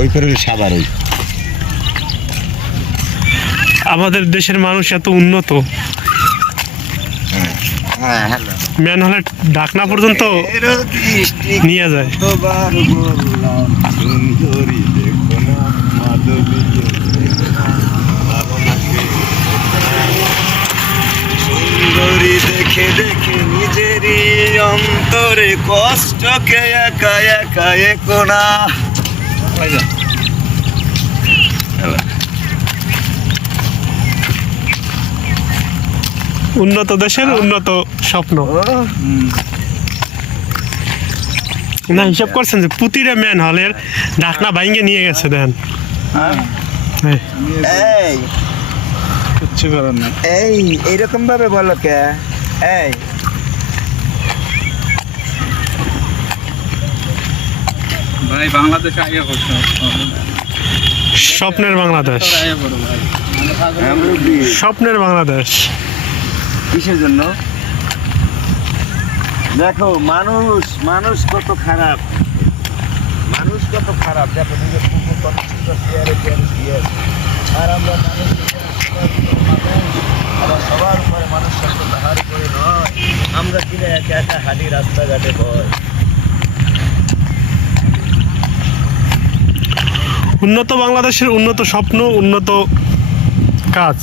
ওই করে সাবার ওই আমাদের দেশের মানুষ এত উন্নত, হ্যাঁ হ্যালো ম্যান হলে ঢাকনা পর্যন্ত নিয়ে যায়। কতবার বললাম সুন্দরী দেখো না মাধবী সুন্দরী দেখে দেখে নিজেরই অন্তরে কষ্টকে একা একা একো না। উন্নত দেশের উন্নত স্বপ্ন। না হিসাব করছেন যে প্রতিটা ম্যান হলের ঢাকনা ভাঙ্গে নিয়ে গেছে দেন। এই কিচ্ছু করার না। এই এইরকম ভাবে বলো কে? এই ভাই বাংলাদেশে আগে করতে স্বপ্নের বাংলাদেশ, স্বপ্নের বাংলাদেশ। কিসের জন্য? দেখো মানুষ মানুষ কত খারাপ, মানুষ কত খারাপ। দেখো নিজের কুকুর কত সুন্দর চেয়ারে চেয়ারে দিয়ে আছে। আর আমরা মানুষ আবার সবার উপরে মানুষ সত্য তাহার উপরে নয়, আমরা কিনে একা একা হাঁটি রাস্তাঘাটে ভয়। উন্নত বাংলাদেশের উন্নত স্বপ্ন, উন্নত কাজ।